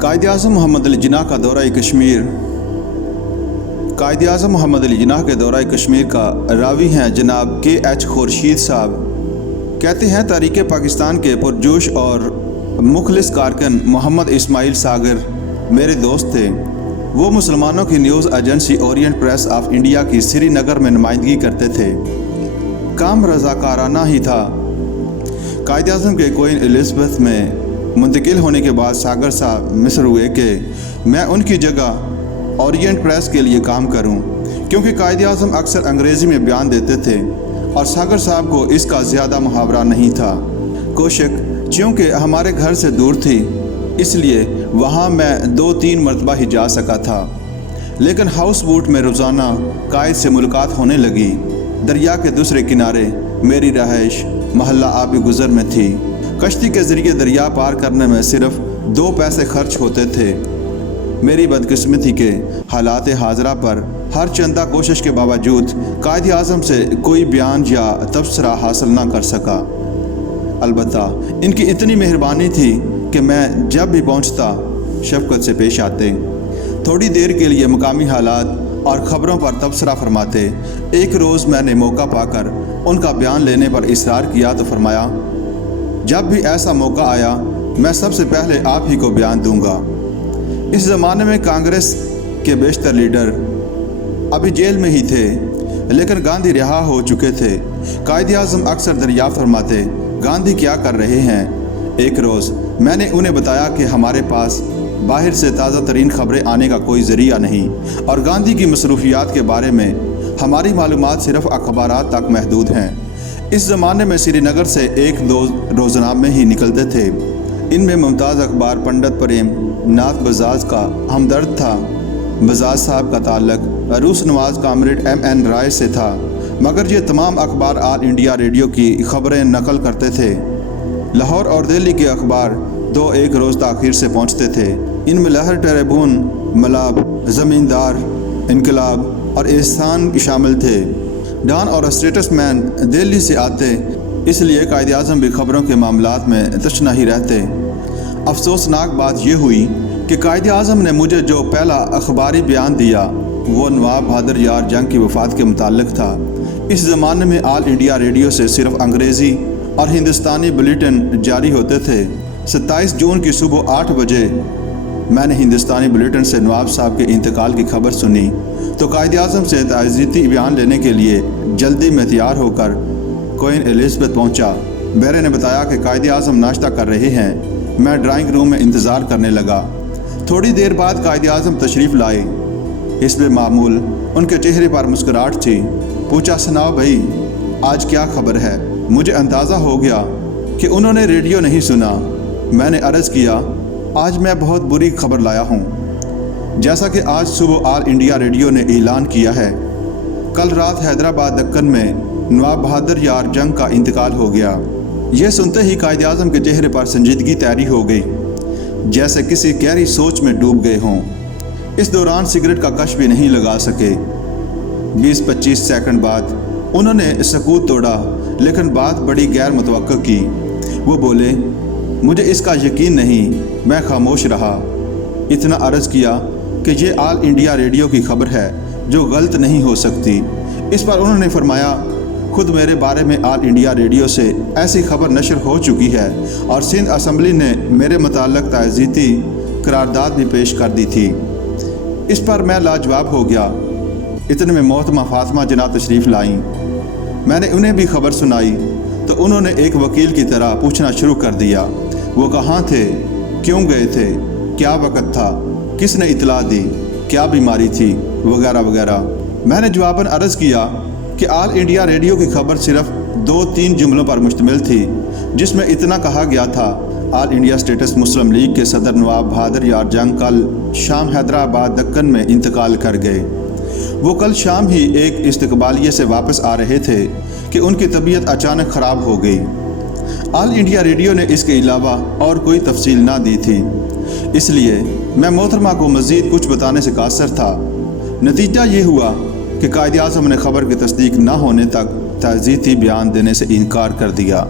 कायद-ए-आज़म मोहम्मद अली जिन्नाह का दौरा कश्मीर। कायद-ए-आज़म मोहम्मद अली जिन्नाह के दौरा कश्मीर का रावी हैं जनाब के.एच. खुर्शीद साहब। कहते हैं तहरीक पाकिस्तान के पुरजोश और मुखलिस कारकुन मोहम्मद इस्माइल सागर मेरे दोस्त थे। वो मुसलमानों की news agency Orient press of India की श्रीनगर में नुमाइंदगी करते थे। काम रज़ाकाराना ही था। कायद-ए-आज़म के क्वीन एलिज़ाबेथ में मुंतकिल होने के बाद सागर साहब मिस्र हुए कि मैं उनकी जगह ओरिएंट प्रेस के लिए काम करूं, क्योंकि कायद-ए-आज़म अक्सर अंग्रेज़ी में बयान देते थे और सागर साहब को इसका ज़्यादा मुहावरा नहीं था। कोशिक चूँकि हमारे घर से दूर थी, इसलिए वहाँ मैं 2-3 मरतबा ही जा सका था, लेकिन हाउस बोट में रोज़ाना कायद से मुलाकात होने लगी। दरिया के दूसरे किनारे मेरी रहाइश महल्ला आबी गुज़र में थी। कश्ती के ज़रिए दरिया पार करने में सिर्फ 2 पैसे खर्च होते थे। मेरी बदकिस्मती के हालात हाज़रा पर हर चंदा कोशिश के बावजूद कायद-ए-आज़म से कोई बयान या तबसरा हासिल ना कर सका। अलबत्ता इनकी इतनी मेहरबानी थी कि मैं जब भी पहुंचता शफ़क़त से पेश आते, थोड़ी देर के लिए मकामी हालात और ख़बरों पर तबसरा फरमाते। एक रोज़ मैंने मौका पाकर उनका बयान लेने पर इसरार किया तो फरमाया, जब भी ऐसा मौका आया मैं सबसे पहले आप ही को बयान दूंगा। इस ज़माने में कांग्रेस के बेशतर लीडर अभी जेल में ही थे, लेकिन गांधी रिहा हो चुके थे। कायद-ए-आज़म अक्सर दरियाफ्त फरमाते, गांधी क्या कर रहे हैं। एक रोज़ मैंने उन्हें बताया कि हमारे पास बाहर से ताज़ा तरीन ख़बरें आने का कोई ज़रिया नहीं और गांधी की मसरूफियात के बारे में हमारी मालूमात सिर्फ़ अखबारात तक महदूद हैं। इस ज़माने में श्रीनगर से 1-2 रोज़नामे ही निकलते थे। इनमें मुमताज़ अखबार पंडित प्रेम नाथ बजाज का हमदर्द था। बजाज साहब का ताल्लुक़ अरूस नवाज कामरेड M.N. राय से था, मगर ये तमाम अखबार ऑल इंडिया रेडियो की ख़बरें नकल करते थे। लाहौर और दिल्ली के अखबार 2-1 रोज़ ताख़ीर से पहुँचते थे। इनमें लहर ट्रिब्यून, मलाब, ज़मींदार, इनकलाब और एहसान शामिल थे। डॉन और स्टेटसमैन दिल्ली से आते, इसलिए कायद-ए-आज़म भी ख़बरों के मामलात में तशना ही रहते। अफसोसनाक बात यह हुई कि कायद-ए-आज़म ने मुझे जो पहला अखबारी बयान दिया वो नवाब बहादुर यार जंग की वफ़ात के मुताल्लिक़ था। इस ज़माने में ऑल इंडिया रेडियो से सिर्फ अंग्रेज़ी और हिंदुस्तानी बुलेटिन जारी होते थे। 27 जून की सुबह 8 बजे मैंने हिंदुस्तानी बुलेटिन से नवाब साहब के इंतकाल की खबर सुनी तो कायद-ए-आज़म से ताज़ियती बयान लेने के लिए जल्दी में तैयार होकर क्वीन एलिज़ाबेथ पहुंचा। बेरे ने बताया कि कायद-ए-आज़म नाश्ता कर रहे हैं। मैं ड्राइंग रूम में इंतज़ार करने लगा। थोड़ी देर बाद कायद-ए-आज़म तशरीफ़ लाए। हिस्ब मामूल उनके चेहरे पर मुस्कुराहट थी। पूछा, सुनाओ भाई, आज क्या खबर है। मुझे अंदाज़ा हो गया कि उन्होंने रेडियो नहीं सुना। मैंने अर्ज़ किया, आज मैं बहुत बुरी खबर लाया हूँ। जैसा कि आज सुबह ऑल इंडिया रेडियो ने ऐलान किया है, कल रात हैदराबाद दक्कन में नवाब बहादुर यार जंग का इंतकाल हो गया। यह सुनते ही कायद-ए-आज़म के चेहरे पर संजीदगी तैरी हो गई, जैसे किसी गहरी सोच में डूब गए हों। इस दौरान सिगरेट का कश भी नहीं लगा सके। 20-25 सेकंड बाद उन्होंने सकूत तोड़ा, लेकिन बात बड़ी गैर मुतवक्का की। वो बोले, मुझे इसका यकीन नहीं। मैं खामोश रहा। इतना अर्ज़ किया कि ये ऑल इंडिया रेडियो की खबर है जो गलत नहीं हो सकती। इस पर उन्होंने फरमाया, खुद मेरे बारे में ऑल इंडिया रेडियो से ऐसी खबर नशर हो चुकी है और सिंध असम्बली ने मेरे मुताल्लिक़ ताज़ियती करारदाद भी पेश कर दी थी। इस पर मैं लाजवाब हो गया। इतने में मोहतरमा फातिमा जनाब तशरीफ़ लाईं। मैंने उन्हें भी खबर सुनाई तो उन्होंने एक वकील की तरह पूछना शुरू कर दिया। वो कहाँ थे, क्यों गए थे, क्या वक़्त था, किसने इतला दी, क्या बीमारी थी, वगैरह वगैरह। मैंने जवाबन अर्ज़ किया कि ऑल इंडिया रेडियो की खबर सिर्फ 2-3 जुमलों पर मुश्तमिल थी, जिसमें इतना कहा गया था, ऑल इंडिया स्टेटस मुस्लिम लीग के सदर नवाब बहादुर यार जंग कल शाम हैदराबाद दक्कन में इंतकाल कर गए। वो कल शाम ही एक इस्तकबालिये से वापस आ रहे थे कि उनकी तबीयत अचानक ख़राब हो गई। ऑल इंडिया रेडियो ने इसके अलावा और कोई तफसील ना दी थी, इसलिए मैं मोहतरमा को मज़ीद कुछ बताने से कासर था। नतीजा ये हुआ कि कायद-ए-आज़म ने ख़बर की तस्दीक न होने तक ताज़ियती बयान देने से इनकार कर दिया।